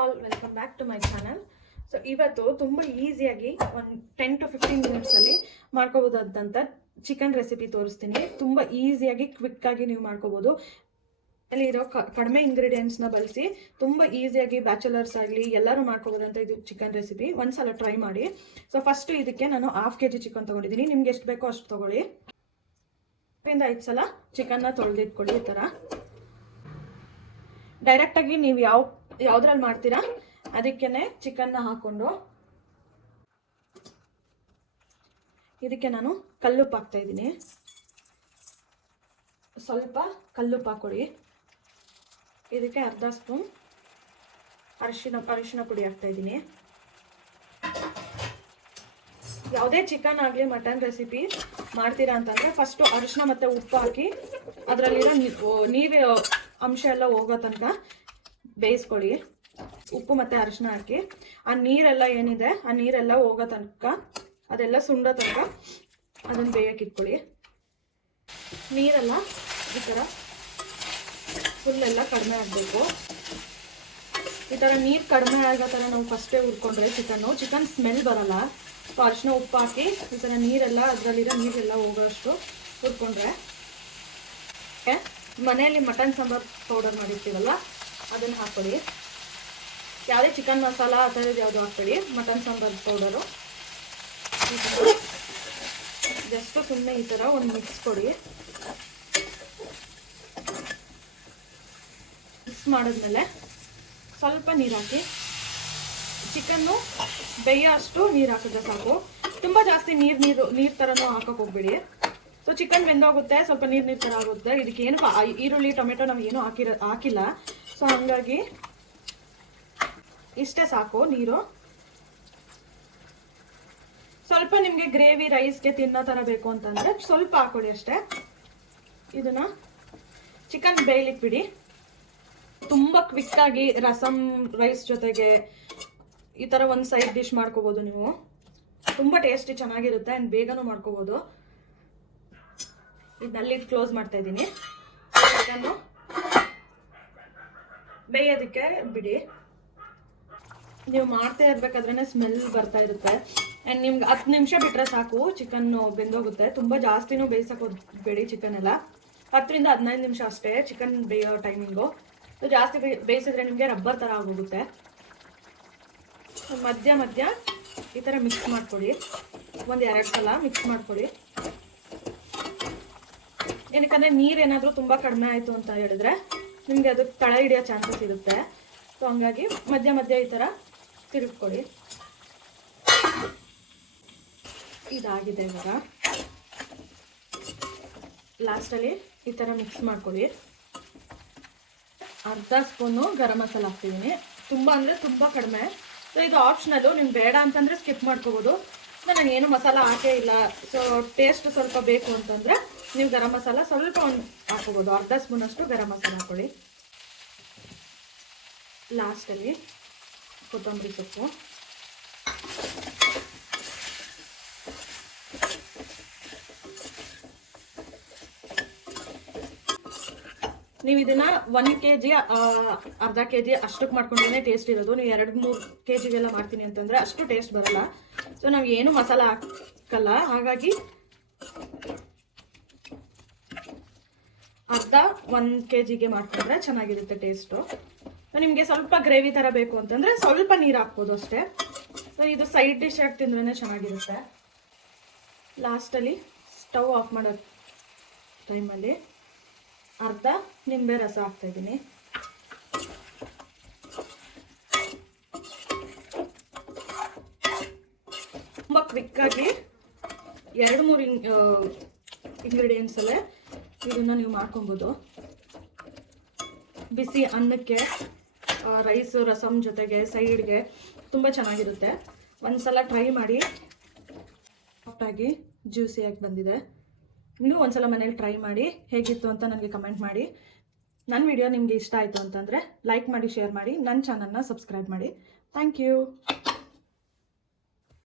All welcome back to my channel. So ಇವತ್ತು ತುಂಬ ಈಸಿಯಾಗಿ ಒಂದು 10 to 15 ಮಿನಿಟ್ಸಲ್ಲಿ ಮಾಡ್ಕೋಬೋದಂತ ಚಿಕನ್ ರೆಸಿಪಿ ತೋರಿಸ್ತೀನಿ. ತುಂಬ ಈಸಿಯಾಗಿ ಕ್ವಿಕ್ಕಾಗಿ ನೀವು ಮಾಡ್ಕೋಬೋದು. ಅಲ್ಲಿರೋ ಕಡಿಮೆ ಇಂಗ್ರೀಡಿಯೆಂಟ್ಸ್ನ ಬಳಸಿ ತುಂಬ ಈಸಿಯಾಗಿ ಬ್ಯಾಚುಲರ್ಸ್ ಆಗಲಿ ಎಲ್ಲರೂ ಮಾಡ್ಕೋಬೋದಂತ ಇದು ಚಿಕನ್ ರೆಸಿಪಿ. ಒಂದ್ಸಲ ಟ್ರೈ ಮಾಡಿ. ಸೊ ಫಸ್ಟು ಇದಕ್ಕೆ ನಾನು 1/2 kg ಚಿಕನ್ ತೊಗೊಂಡಿದ್ದೀನಿ. ನಿಮ್ಗೆ ಎಷ್ಟು ಬೇಕೋ ಅಷ್ಟು ತೊಗೊಳ್ಳಿ. 5 ಸಲ ಚಿಕನ್ನ ತೊಳೆದಿಟ್ಕೊಳ್ಳಿ. ಈ ಥರ ಡೈರೆಕ್ಟಾಗಿ ನೀವು ಯಾವುದ್ರಲ್ಲಿ ಮಾಡ್ತೀರಾ ಅದಕ್ಕೇ ಚಿಕನ್ನ ಹಾಕ್ಕೊಂಡು ಇದಕ್ಕೆ ನಾನು ಕಲ್ಲುಪ್ಪು ಹಾಕ್ತಾ ಇದ್ದೀನಿ. ಸ್ವಲ್ಪ ಕಲ್ಲುಪ್ಪು ಹಾಕ್ಕೊಳ್ಳಿ. ಇದಕ್ಕೆ ಅರ್ಧ ಸ್ಪೂನ್ ಅರಿಶಿನ ಪುಡಿ ಹಾಕ್ತಾ ಇದ್ದೀನಿ. ಯಾವುದೇ ಚಿಕನ್ ಆಗಲಿ ಮಟನ್ ರೆಸಿಪಿ ಮಾಡ್ತೀರಾ ಅಂತಂದರೆ ಫಸ್ಟು ಅರಿಶಿನ ಮತ್ತು ಉಪ್ಪು ಹಾಕಿ ಅದರಲ್ಲಿರೋ ನೀವೇ ಅಂಶ ಎಲ್ಲ ಹೋಗೋ ತನಕ ಬೇಯಿಸ್ಕೊಳ್ಳಿ. ಉಪ್ಪು ಮತ್ತು ಅರಿಶಿನ ಹಾಕಿ ಆ ನೀರೆಲ್ಲ ಏನಿದೆ ಆ ನೀರೆಲ್ಲ ಹೋಗೋ ತನಕ ಅದೆಲ್ಲ ಸುಂಡೋ ತನಕ ಅದನ್ನು ಬೇಯಕ್ಕೆ ಇಟ್ಕೊಳ್ಳಿ. ನೀರೆಲ್ಲ ಈ ಥರ ಫುಲ್ಲೆಲ್ಲ ಕಡಿಮೆ ಆಗಬೇಕು. ಈ ಥರ ನೀರು ಕಡಿಮೆ ಆಗೋ ಥರ ನಾವು ಫಸ್ಟೇ ಹುರ್ಕೊಂಡ್ರೆ ಚಿಕನ್ ಸ್ಮೆಲ್ ಬರೋಲ್ಲ. ಅರಿಶಿನ ಉಪ್ಪು ಹಾಕಿ ಈ ಥರ ನೀರೆಲ್ಲ ಅದರಲ್ಲಿರೋ ನೀರೆಲ್ಲ ಹೋಗೋಷ್ಟು ಹುರ್ಕೊಂಡ್ರೆ ಮನೆಯಲ್ಲಿ ಮಟನ್ ಸಾಂಬಾರು ಪೌಡರ್ ಮಾಡಿರ್ತೀವಲ್ಲ ಅದನ್ನು ಹಾಕ್ಕೊಳ್ಳಿ. ಯಾವುದೇ ಚಿಕನ್ ಮಸಾಲ ಆ ಥರದ್ದು ಯಾವುದು ಹಾಕ್ಕೊಳ್ಳಿ. ಮಟನ್ ಸಾಂಬಾರು ಪೌಡರು ಜಸ್ಟ್ ಸುಮ್ಮನೆ ಈ ಥರ ಒಂದು ಮಿಕ್ಸ್ ಕೊಡಿ. ಮಿಕ್ಸ್ ಮಾಡಿದ್ಮೇಲೆ ಸ್ವಲ್ಪ ನೀರು ಹಾಕಿ ಚಿಕನ್ನು ಬೇಯೋ ಅಷ್ಟು ನೀರು ಹಾಕಿದ್ರೆ ಸಾಕು. ತುಂಬ ಜಾಸ್ತಿ ನೀರು ಥರನೂ ಹಾಕೋಕೆ ಹೋಗ್ಬೇಡಿ. ಸೊ ಚಿಕನ್ ಬೆಂದೋಗುತ್ತೆ, ಸ್ವಲ್ಪ ನೀರು ಥರ ಆಗುತ್ತೆ. ಇದಕ್ಕೆ ಏನು ಈರುಳ್ಳಿ ಟೊಮೆಟೊ ನಾವು ಏನೂ ಹಾಕಿಲ್ಲ. ಸೊ ಹಾಗಾಗಿ ಇಷ್ಟೇ ಸಾಕು ನೀರು. ಸ್ವಲ್ಪ ನಿಮಗೆ ಗ್ರೇವಿ ರೈಸ್ಗೆ ತಿನ್ನೋ ಥರ ಬೇಕು ಅಂತಂದರೆ ಸ್ವಲ್ಪ ಹಾಕೊಳ್ಳಿ ಅಷ್ಟೇ. ಇದನ್ನು ಚಿಕನ್ ಬೇಯಲಿಕ್ಕೆ ಬಿಡಿ. ತುಂಬ ಕ್ವಿಕ್ಕಾಗಿ ರಸಮ್ ರೈಸ್ ಜೊತೆಗೆ ಈ ಥರ ಒಂದು ಸೈಡ್ ಡಿಶ್ ಮಾಡ್ಕೋಬೋದು ನೀವು. ತುಂಬ ಟೇಸ್ಟಿ ಚೆನ್ನಾಗಿರುತ್ತೆ ಆ್ಯಂಡ್ ಬೇಗನೂ ಮಾಡ್ಕೋಬೋದು. ಇದನ್ನಲ್ಲಿ ಕ್ಲೋಸ್ ಮಾಡ್ತಾ ಇದ್ದೀನಿ. ಚಿಕನ್ನು ಬೇಯೋದಕ್ಕೆ ಬಿಡಿ. ನೀವು ಮಾಡ್ತಾ ಇರ್ಬೇಕಾದ್ರೇ ಸ್ಮೆಲ್ ಬರ್ತಾ ಇರುತ್ತೆ. ಆ್ಯಂಡ್ ನಿಮ್ಗೆ 10 ನಿಮಿಷ ಬಿಟ್ಟರೆ ಸಾಕು ಚಿಕನ್ನು ಬೆಂದೋಗುತ್ತೆ. ತುಂಬ ಜಾಸ್ತಿನೂ ಬೇಯಿಸೋಕೆ ಹೋಗಬೇಡಿ. ಚಿಕನ್ ಎಲ್ಲ 10 ರಿಂದ 15 ನಿಮಿಷ ಅಷ್ಟೇ ಚಿಕನ್ ಬೇಯೋ ಟೈಮಿಂಗು. ಜಾಸ್ತಿ ಬೇಯಿಸಿದ್ರೆ ನಿಮಗೆ ರಬ್ಬರ್ ಥರ ಆಗೋಗುತ್ತೆ. ಮಧ್ಯ ಈ ಥರ ಮಿಕ್ಸ್ ಮಾಡ್ಕೊಳ್ಳಿ. 1-2 ಸಲ ಮಿಕ್ಸ್ ಮಾಡ್ಕೊಳ್ಳಿ. ಏನಕ್ಕಂದರೆ ನೀರೇನಾದರೂ ತುಂಬ ಕಡಿಮೆ ಆಯಿತು ಅಂತ ಹೇಳಿದ್ರೆ ನಿಮಗೆ ಅದು ತಳ ಹಿಡಿಯೋ ಚಾನ್ಸಸ್ ಇರುತ್ತೆ. ಸೊ ಹಂಗಾಗಿ ಮಧ್ಯ ಈ ಥರ ತಿರುಗ್ಕೊಳ್ಳಿ. ಇದಾಗಿದೆ. ಇವಾಗ ಲಾಸ್ಟಲ್ಲಿ ಈ ಥರ ಮಿಕ್ಸ್ ಮಾಡ್ಕೊಳ್ಳಿ. ಅರ್ಧ ಸ್ಪೂನು ಗರಂ ಮಸಾಲ ಹಾಕ್ತಿದ್ದೀನಿ. ತುಂಬ ಅಂದರೆ ತುಂಬ ಕಡಿಮೆ. ಸೊ ಇದು ಆಪ್ಷನಲ್ಲು. ನಿಮ್ಗೆ ಬೇಡ ಅಂತಂದರೆ ಸ್ಕಿಪ್ ಮಾಡ್ಕೋಬೋದು. ನಾನು ಏನು ಮಸಾಲ ಹಾಕೇ ಇಲ್ಲ. ಸೊ ಟೇಸ್ಟ್ ಸ್ವಲ್ಪ ಬೇಕು ಅಂತಂದರೆ ನೀವು ಗರಂ ಮಸಾಲ ಸ್ವಲ್ಪ ಒಂದು ಹಾಕೋಬೋದು. ಅರ್ಧ ಸ್ಪೂನಷ್ಟು ಗರಂ ಮಸಾಲ ಹಾಕ್ಕೊಳ್ಳಿ. ಲಾಸ್ಟಲ್ಲಿ ಕೊತ್ತಂಬರಿ ಸೊಪ್ಪು. ನೀವು ಇದನ್ನು 1 kg ಅರ್ಧ kg ಅಷ್ಟಕ್ಕೆ ಮಾಡ್ಕೊಂಡ್ರೆ ಟೇಸ್ಟ್ ಇರೋದು. ನೀವು 2-3 kgಗೆಲ್ಲ ಮಾಡ್ತೀನಿ ಅಂತಂದರೆ ಅಷ್ಟು ಟೇಸ್ಟ್ ಬರೋಲ್ಲ. ಸೊ ನಾವು ಏನು ಮಸಾಲ ಹಾಕಲ್ಲ. ಹಾಗಾಗಿ 1 kgಗೆ ಮಾಡ್ಕೊಂಡ್ರೆ ಚೆನ್ನಾಗಿರುತ್ತೆ ಟೇಸ್ಟು. ಸೊ ನಿಮಗೆ ಸ್ವಲ್ಪ ಗ್ರೇವಿ ಥರ ಬೇಕು ಅಂತಂದರೆ ಸ್ವಲ್ಪ ನೀರು ಹಾಕ್ಬೋದು ಅಷ್ಟೇ. ಸೊ ಇದು ಸೈಡ್ ಡಿಶ್ ಆಗಿ ತಿಂದ್ರೇ ಚೆನ್ನಾಗಿರುತ್ತೆ. ಲಾಸ್ಟಲ್ಲಿ ಸ್ಟವ್ ಆಫ್ ಮಾಡೋ ಟೈಮಲ್ಲಿ ಅರ್ಧ ನಿಂಬೆ ರಸ ಹಾಕ್ತಾಯಿದ್ದೀನಿ. ತುಂಬ ಕ್ವಿಕ್ಕಾಗಿ 2-3 ಇಂಗ್ರೀಡಿಯೆಂಟ್ಸಲ್ಲೇ ಇದನ್ನು ನೀವು ಮಾಡ್ಕೊಬೋದು. ಬಿಸಿ ಅನ್ನಕ್ಕೆ, ರೈಸು ರಸಮ್ ಜೊತೆಗೆ ಸೈಡ್ಗೆ ತುಂಬ ಚೆನ್ನಾಗಿರುತ್ತೆ. ಒಂದ್ಸಲ ಟ್ರೈ ಮಾಡಿ. ಸಾಫ್ಟಾಗಿ ಜ್ಯೂಸಿಯಾಗಿ ಬಂದಿದೆ. ನೀವು ಒಂದ್ಸಲ ಮನೇಲಿ ಟ್ರೈ ಮಾಡಿ ಹೇಗಿತ್ತು ಅಂತ ನನಗೆ ಕಮೆಂಟ್ ಮಾಡಿ. ನನ್ನ ವಿಡಿಯೋ ನಿಮಗೆ ಇಷ್ಟ ಆಯಿತು ಅಂತಂದರೆ ಲೈಕ್ ಮಾಡಿ, ಶೇರ್ ಮಾಡಿ, ನನ್ನ ಚಾನಲ್ನ ಸಬ್ಸ್ಕ್ರೈಬ್ ಮಾಡಿ. Thank you.